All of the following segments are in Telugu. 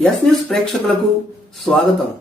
ఎస్ న్యూస్ ప్రేక్షకులకు స్వాగతం.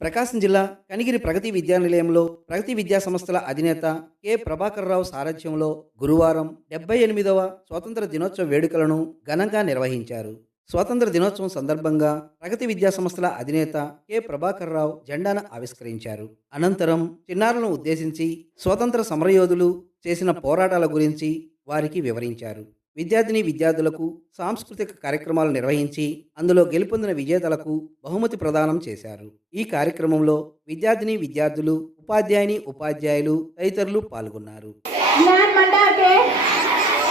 ప్రకాశం జిల్లా కనిగిరి ప్రగతి విద్యా నిలయంలో ప్రగతి విద్యా సంస్థల అధినేత కె. ప్రభాకర్ రావు సారథ్యంలో గురువారం డెబ్బై ఎనిమిదవ స్వాతంత్ర దినోత్సవ వేడుకలను ఘనంగా నిర్వహించారు. స్వాతంత్ర దినోత్సవం సందర్భంగా ప్రగతి విద్యా సంస్థల అధినేత కె. ప్రభాకర్ రావు జెండాను ఆవిష్కరించారు. అనంతరం చిన్నారులను ఉద్దేశించి స్వాతంత్ర సమరయోధులు చేసిన పోరాటాల గురించి వారికి వివరించారు. విద్యార్థిని విద్యార్థులకు సాంస్కృతిక కార్యక్రమాలు నిర్వహించి అందులో గెలుపొందిన విజేతలకు బహుమతి ప్రదానం చేశారు ఈ కార్యక్రమంలో విద్యార్థిని విద్యార్థులు ఉపాధ్యాయుని ఉపాధ్యాయులు తదితరులు పాల్గొన్నారు ज्ञान मंडल के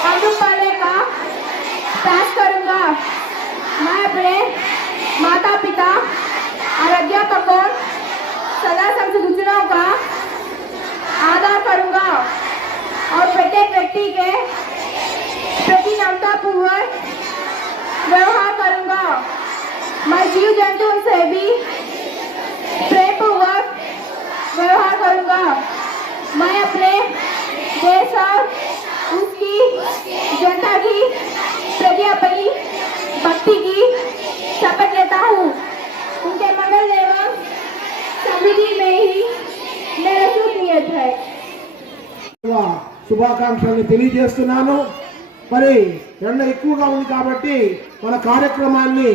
अमृतपाले का पास करूंगा मैं अपने माता पिता और अध्यापकों सदा संस्कृतियों का आदर करूंगा और प्रत्येक व्यक्ति के मैं जीव जंतु से भी प्रेम पूर्वक व्यवहार करूंगा मैं अपने देश और उसकी जनता की प्रति अपनी भक्ति की शपथ लेता हूँ उनके मंगल एवं समृद्धि में ही मेरा शुभ नियत है శుభాకాంక్షల్ని తెలియజేస్తున్నాను మరి ఎండ ఎక్కువగా ఉంది కాబట్టి మన కార్యక్రమాన్ని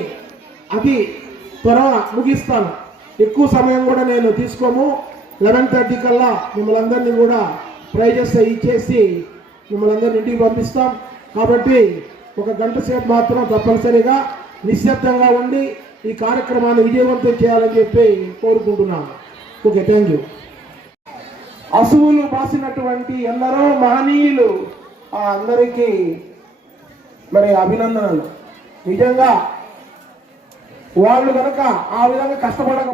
అతి త్వరగా ముగిస్తాను. ఎక్కువ సమయం కూడా నేను తీసుకోము. లెవెన్ థర్టీ కల్లా మిమ్మల్ని అందరినీ కూడా ప్రైజెస్ ఇచ్చేసి మిమ్మల్ని అందరినీ ఇంటికి పంపిస్తాం. కాబట్టి ఒక గంట సేపు మాత్రం తప్పనిసరిగా నిశ్శబ్దంగా ఉండి ఈ కార్యక్రమాన్ని విజయవంతం చేయాలని చెప్పి కోరుకుంటున్నాను. ఓకే థ్యాంక్ యూ అసువులు బాసినటువంటి ఎందరో మహనీయులు ఆ అందరికీ మరి అభినందనలు. నిజంగా వాళ్ళు కనుక ఆ విధంగా కష్టపడక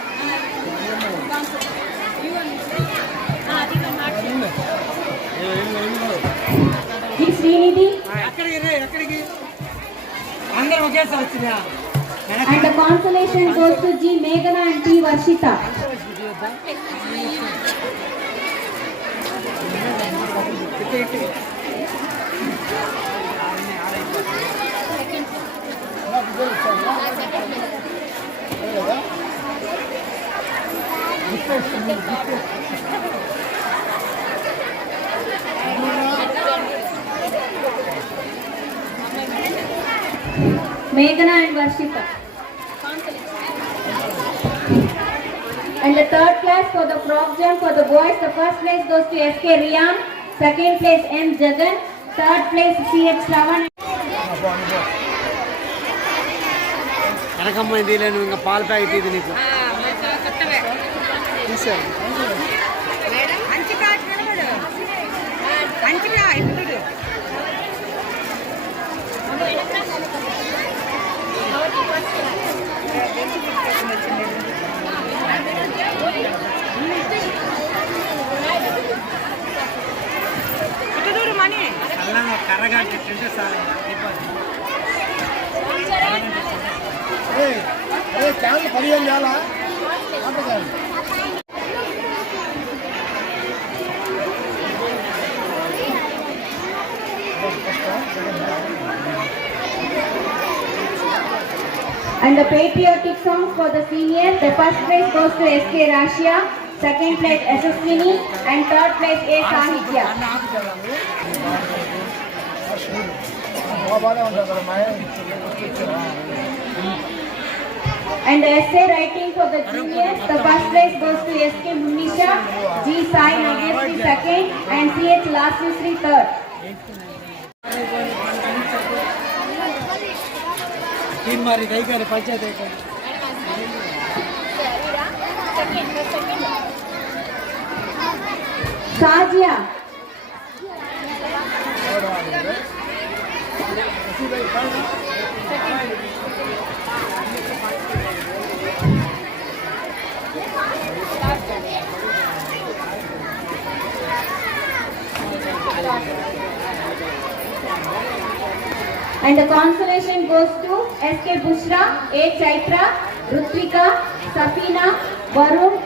both ఎక్కడికి రే ఎక్కడికి అందరూ ఒకేసారి వచ్చినా and the consolation goes to G Meghana and T Varshita. Meghana and Varshita. And the third class for the frog jump for the boys, the first place goes to SK Riyan, second place M Jagan, third place CH Ravan. వెనకమ్మ ఇది నువ్వు ఇంకా పాల ప్యాకెట్ ఇది నీకు తీసారు చల్లగా కర్రగా తింటే సార్ అయిపోతుంది క్యాన్లు పదిహేను చేయాలా And the patriotic songs for the seniors, the first place goes to SK Russia, second place Asasini, and third place A Sahitya. And the essay writing for the juniors, the first place goes to SK Munisha, G Sai Nagesri second, and CH Lasisri third. తీన్ మరి దైకారి పంచాయతీ అయిపోయింది Shazia. And the consolation goes to SK Bushra, A. Chaitra, Rutrika, Safina, Varun